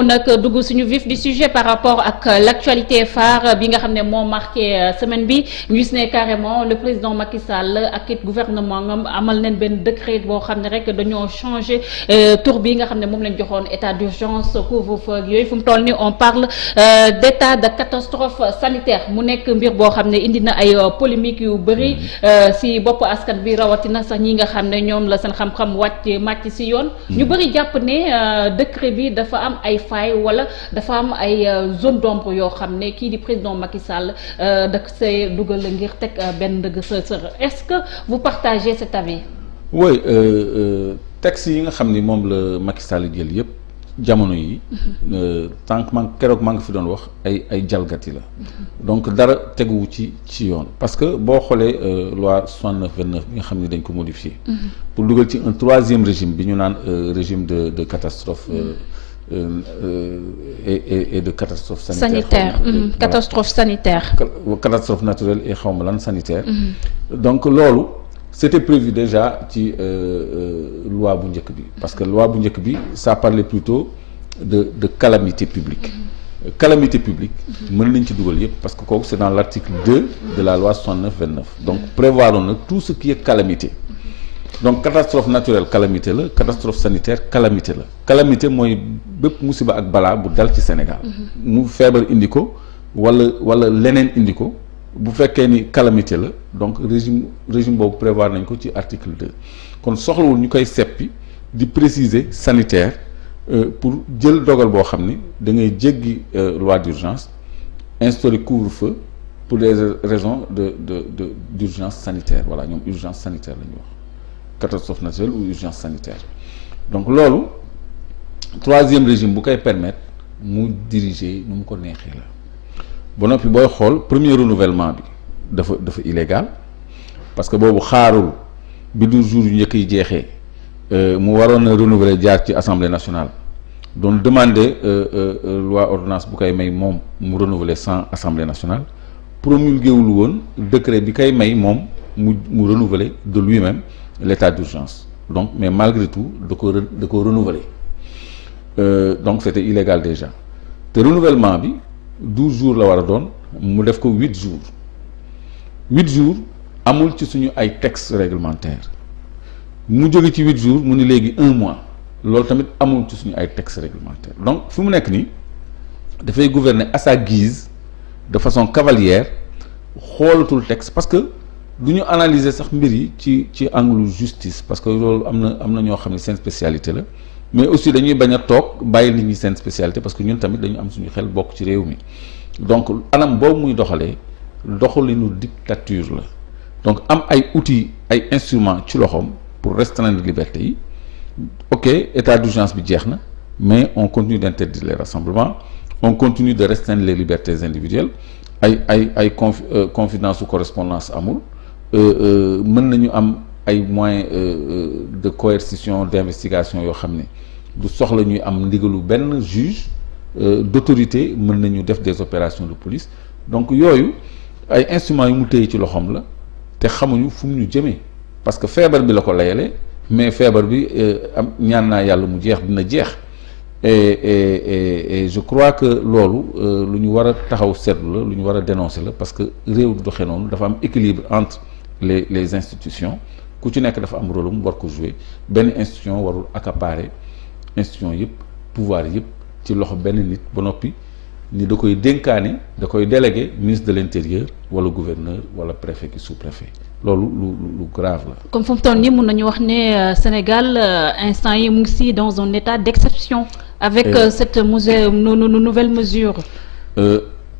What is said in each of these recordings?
ñëw nag dugg suñu vif du sujet par rapport ak l'actualité phare bi nga xam ne moo marqué semaine bi ñu gis ne carrément le président Macky Sall ak it gouvernement ngam amal nañ benn décret boo xam ne rek dañoo changé tur bi nga xam ne moom lañ joxoon état d'urgence couvre-feu yooyu fu mu toll ni on parle d'état de catastrophe sanitaire mu nekk mbir boo xam ne indi na ay polémique yu bëri si bopp askan bi rawatina sax ñi nga xam ne ñoom la seen xam-xam màcc si yoon ñu bëri jàpp ne décret bi dafa am ay failles wala dafa am ay zone d'ombre yoo xam ne kii di président Macky Sall da see dugal ngir teg benn dëgg sër est-ce que vous partagez cet avis? Oui, texte yi nga xam ni moom la Macky Sall jël yëpp jamono yi tant que keroog maa ngi fi doon wax ay jalgati la donc dara teguwu ci yoon parce que boo xoolee loi 69/29 bi nga xam ni dañ ko modifier pour dugal ci un troisième régime bi ñu naan régime de catastrophe et de catastrophe sanitaire catastrophe sanitaire catastrophe naturelle et xawma lan sanitaire donc loolu c'était prévu déjà ci loi bu njëkk bi parce que loi bu njëkk bi ça parlait plutôt de calamité publique calamité publique mën nañ ci dugal yëpp parce que kooku c'est dans l'article 2 de la loi 69/29 donc prévoir na tout ce qui est calamité donc catastrophe naturelle calamité la catastrophe sanitaire calamité la calamité mooy bépp musiba ak balaa bu dal ci Sénégal mu feebar indi ko wala leneen indi ko bu fekkee ni calamité la donc régime boobu prévoir nañ ko ci article 2 kon soxlawul ñu koy seppi di préciser sanitaire pour jël dogal boo xam ni da ngay jéggi loi d'urgence instaurer couvre-feu pour des raisons d'urgence sanitaire voilà ñoom urgence sanitaire la ñuy wax catastrophe naturelle ou urgence sanitaire donc loolu troisième régime bu koy permettre mu diriger nu mu ko neexee la ba noppi booy xool premier renouvellement bi dafa illégal parce que boobu xaarul bi 12 jours yu njëkk yi jeexee mu waroon a renouveler jaar ci assemblée nationale doon demander loi ordonnance bu koy may moom mu renouveler sans assemblée nationale promulgué wul woon décret bi koy may moom mu renouveler de lui-même l'état d'urgence donc mais malgré tout da ko renouveler donc c'était illégal déjà te renouvellement bi 12 jours la war a doon mu def ko 8 jours 8 jours amul ci suñu ay textes réglementaires mu jóge ci 8 jours mu ni léegi 1 mois loolu tamit amul ci suñu ay textes réglementaires donc fi mu nekk nii dafay gouverner à sa guise de façon cavalière xoolatul texte parce que du ñu analyser sax mbir yi ci angle justice parce que loolu am na ñoo xam ne seen spécialité la mais aussi dañuy bañ a toog bàyyi nit ñi seen spécialité parce que ñun tamit dañu am suñu xel bokk ci réew mi donc anam boobu muy doxalee doxalinu dictature la donc am ay outils ay instruments ci loxoom pour restreindre liberté yi ok état d'urgence bi jeex na mais on continue d'interdire les rassemblements on continue de restreindre les libertés individuelles ay confidence ou correspondance amul mën nañu am ay moyens de coercition d'investigation yoo xam ne du soxla ñuy am ndigalu benn juge d'autorité mën nañu def des opérations de police donc yooyu ay instruments yu mu téye ci loxoom la te xamuñu fu mu ñu jëmee parce que feebar bi la ko layale mais feebar bi am ñaan naa yàlla mu jeex dina jeex et je crois que loolu lu ñu war a taxaw seetlu la lu ñu war a dénoncer la parce que réew du doxee noonu dafa am équilibre entre les institutions ku ci nekk dafa am rôle mu war ko jouer benn institution warul accaparer institution yëpp pouvoir yëpp ci loxo benn nit ba noppi ni da koy dénkaane da koy délégué ministre de l'intérieur wala gouverneur wala préfet ki sous-préfet loolu lu grave la. comme fu mu toll nii mun nañu wax ne Sénégal instant yi mu ngi si dans un état d'exception. avec cette nouvelle mesure.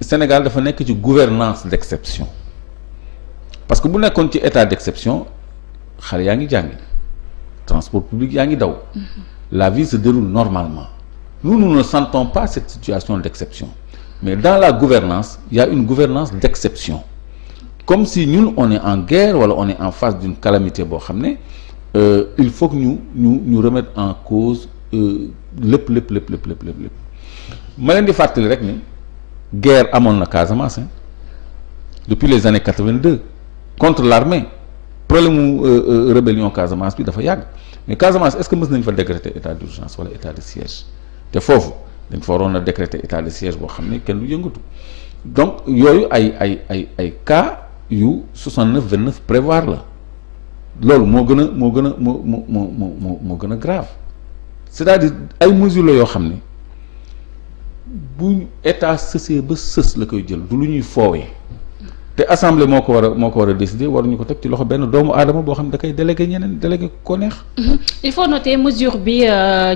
Sénégal dafa nekk ci gouvernance d'exception parce que bu nekkoon ci état d'exception xale yaa ngi jàngi transport public yaa ngi daw. La vie se déroule normalement. Nous ne sentons pas cette situation d'exception mais dans la gouvernance il y a une gouvernance d'exception comme si ñun on est en guerre wala on est en face d'une calamité boo xam ne il faut que ñu remettre en cause lépp ma leen di fàttali rek ni guerre amoon na Casamance depuis les années 82 contre l'armée problème mu rébellion Casamance bi dafa yàgg mais Casamance est-ce que mës nañ fa décréter état d'urgence wala état de siège te foofu dañ fa waroon a décréter état de siège boo xam ne kenn du yëngatu donc yooyu ay cas yu 69 29 prévoir la loolu moo gën a moo gën a grave c'est-à-dire ay mesures la yoo xam ne bu état sësee ba sës la koy jël du lu ñuy foowee te assemblée moo ko war a décider waruñu ko teg ci loxo benn doomu aadama boo xam ne da koy délégué ñeneen délégué ko neex. il faut noter mesure bi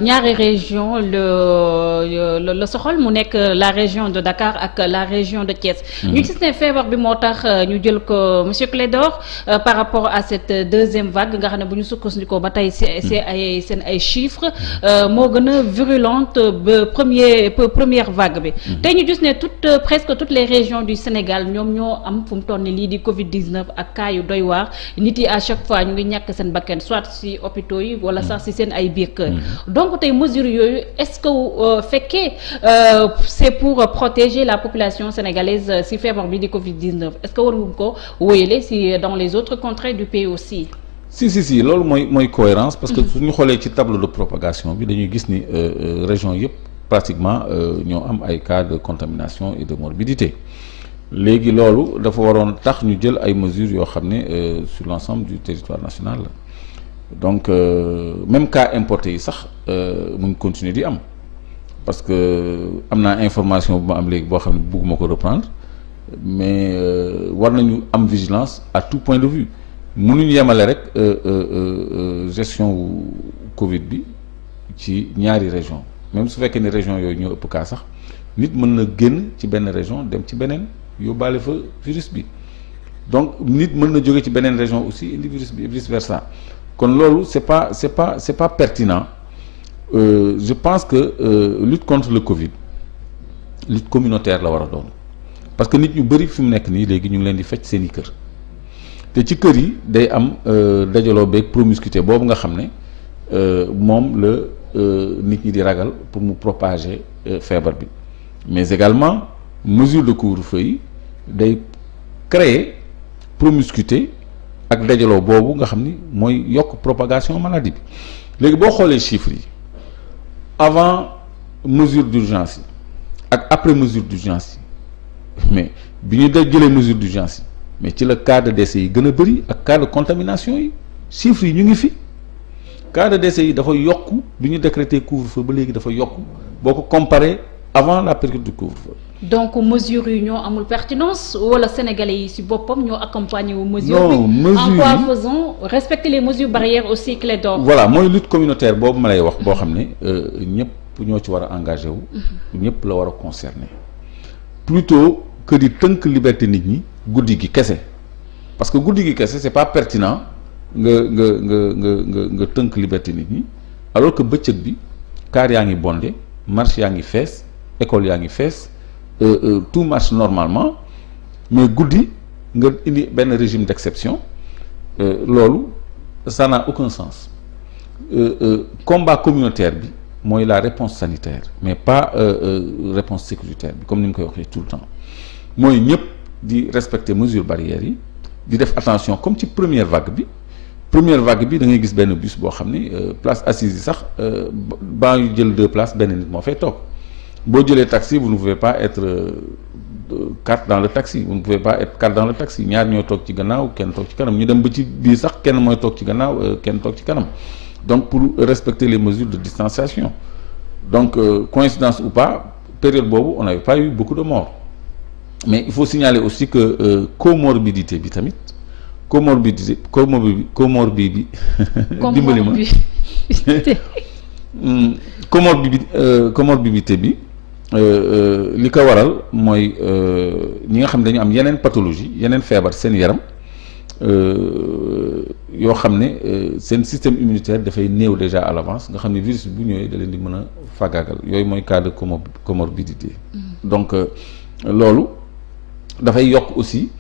ñaari région la soxal mu nekk la région de Dakar ak la région de Thiès. ñu gis ne feebar bi moo tax ñu jël ko monsieur Clédor par rapport à cette deuxième vague nga xam ne bu ñu sukkandikoo ba tey seen ay chiffres moo gën a virulente ba première vague bi. tey ñu gis ne presque toutes les régions du Sénégal ñoom ñoo am. fu mu toll ni lii di Covid 19 ak cas yu doy waar nit yi à chaque fois ñu ngi ñàkk seen bakkan soit ci hôpitaux yi wala sax ci seen ay biir kër. donc tey mesures yooyu est-ce que fekkee c'est pour protéger la population sénégalaise ci feebar bi di Covid 19 est-ce que waruñu ko wóyale ci dans les autres contrées du pays aussi. si loolu mooy cohérence parce que suñu xoolee ci tableau de propagation bi dañuy gis ni région yëpp pratiquement ñoo am ay cas de contamination et de morbidité. léegi loolu dafa waroon tax ñu jël ay mesures yoo xam ne sur l'ensemble du territoire national la donc même cas importés yi sax mu ngi continuer di am parce que am naa information bu ma am léegi boo xam ne bëgguma ko reprendre mais war nañu am vigilance à tout point de vue mënuñu yemale rek gestion wu Covid bi ci ñaari région même su fekkee ne région yooyu ñoo ëpp cas sax nit mën na génn ci benn région dem ci beneen yóbbaale fa virus bi donc nit mën na jóge ci beneen région aussi indi virus bi et vice versa kon loolu c'est pas pertinent je pense que lutte contre le Covid lutte communautaire la war a doon parce que nit ñu bëri fi mu nekk nii léegi ñu ngi leen di fecc seen i kër te ci kër yi day am dajaloo beeg promiscuité boobu nga xam ne moom la nit ñi di ragal pour mu propager feebar bi mais également mesure de couvre-feu yi day créer promiscuité ak dajaloo boobu nga xam ni mooy yokk propagation maladie bi léegi boo xoolee chiffres yi avant mesure d'urgence yi ak après mesure d'urgence yi mais bi ñu da jëlee mesure d'urgence yi mais ci la cas de décès yi gën a bëri ak cas de contamination yi chiffres yi ñu ngi fi cas de décès yi dafa yokk bi ñu décréter couvre-feu ba léegi dafa yokk boo ko comparé avant la période du couvre-feu. Donc mesures yi ñoo amul pertinence wala sénégalais yi ci boppam ñoo accompagner wu mesure bi en quoi faisant respecter les mesures barrières aussi Clédor. Voilà mooy lutte communautaire boobu ma lay wax boo xam ne ñëpp ñoo ci war a engagé wu. ñëpp la war a concerner plutôt que di tënk liberté nit ñi guddi gi kese parce que guddi gi kese c'est pas pertinent nga tënk liberté nit ñi alors que bëccëg bi car yaa ngi bondé marché yaa ngi fees école yaa ngi fees tout marche normalement mais guddi nga indi benn régime d'exception loolu ça n'a aucun sens combat communautaire bi mooy la réponse sanitaire mais pas réponse sécuritaire bi comme ni mu koy waxee tout le temps mooy ñëpp di respecter mesures barrières yi di def attention comme ci première vague bi da ngay gis benn bus boo xam ni place assise yi sax baa yu jël 2 places benn nit moo fay toog boo jëlee taxi vous ne pouvez pas être 4 dans le taxi vous ne pouvez pas être 4 dans le taxi ñaar ñoo toog ci gannaaw kenn toog ci kanam ñu dem ba ci biir sax kenn mooy toog ci gannaaw kenn toog ci kanam donc pour respecter les mesures de distanciation donc coïncidence ou pas période boobu on n'avait pas eu beaucoup de morts mais il faut signaler aussi que comorbidité bi tamit comorbidité dimbali ma comorbidité bi li ko waral mooy ñi nga xam ne dañu am yeneen pathologie yeneen feebar seen yaram yoo xam ne seen système immunitaire dafay néew déjà à l'avance nga xam ne virus bu ñëwee da leen di mën a fagaagal yooyu mooy cas de comorbidité donc loolu dafay yokk aussi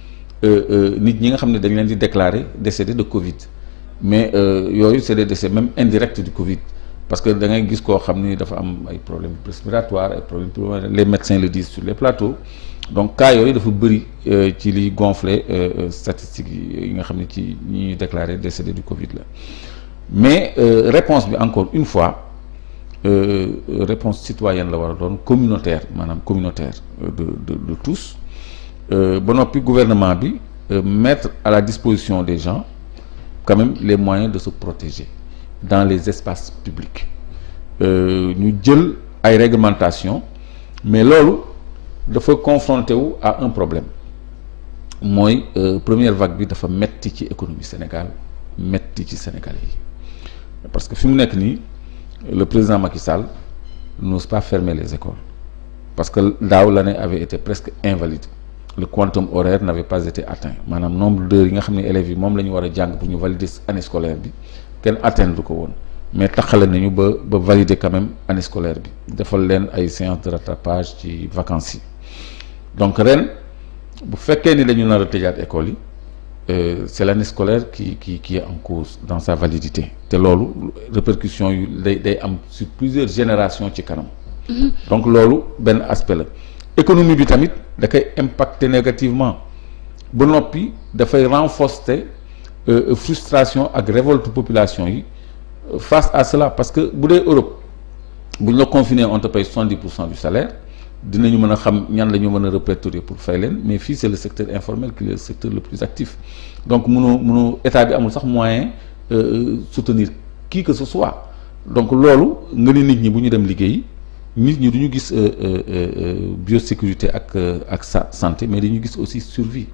nit ñi nga xam ne dañ leen di déclarer décédé de Covid mais yooyu c'est des décès même indirects du Covid parce que da ngay gis koo xam ni dafa am ay problèmes respiratoires ay problèmes les médecins le disent sur les plateaux donc cas yooyu dafa bëri ci liy gonfler statistiques yi nga xam ne ci ñi déclaré décédé du Covid la mais réponse bi encore une fois réponse citoyenne la war a doon communautaire maanaam communautaire de tous ba noppi gouvernement bi mettre à la disposition des gens quand même les moyens de se protéger dans les espaces publics ñu jël ay réglementation mais loolu dafa confronté wu à un problème mooy première vague bi dafa metti ci économie Sénégal metti ci Sénégalais yi parce que fi mu nekk nii le président Macky Sall n'ose pas fermer les écoles parce que daaw l'année avait été presque invalide le quantum horaire n'avait pas été atteint maanaam nombre d'heures yi nga xam ne élèves yi moom la ñu war a jàng pour ñu valider année scolaire bi kenn atteindre ko woon mais taxale nañu ba valider quand même année scolaire bi defal leen ay séances de rattrapage ci vacances yi donc ren bu fekkee ni dañu nar a tëjaat école yi c'est l'année scolaire qui est en cause dans sa validité te loolu répercussions yu day am sur plusieurs générations ci kanam donc loolu benn aspect la économie bi tamit da koy impacter négativement ba noppi dafay renforcer frustration ak révolte population yi face à cela parce que bu dee Europe bu ñu la confiner on te paye 70% du salaire dinañu mën a xam ñan la ñu mën a répertorier pour fay leen mais fii c'est le secteur informel qui est le secteur le plus actif donc mënoo état bi amul sax moyen soutenir qui que ce soit donc loolu nga ni nit ñi bu ñu dem liggéey nit ñi du ñu gis biosécurité ak santé mais dañu gis aussi survie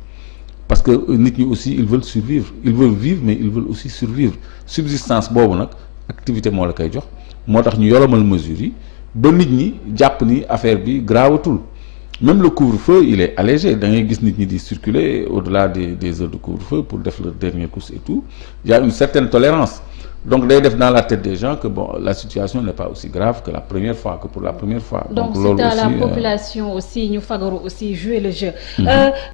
parce que nit ñi aussi ils veulent survivre ils veulent vivre mais ils veulent aussi survivre subsistance boobu nag activité moo la koy jox moo tax ñu yolomal mesures yi ba nit ñi jàpp ni affaire bi graawatul même le couvre-feu il est allégé da ngay gis nit ñi di circuler au-delà des heures de couvre-feu pour def leur dernière course et tout il y a une certaine tolérance donc day def dans la tête des gens que bon la situation n'est pas aussi grave que pour la première fois donc c'est à la population aussi ñu fagaru aussi jouer le jeu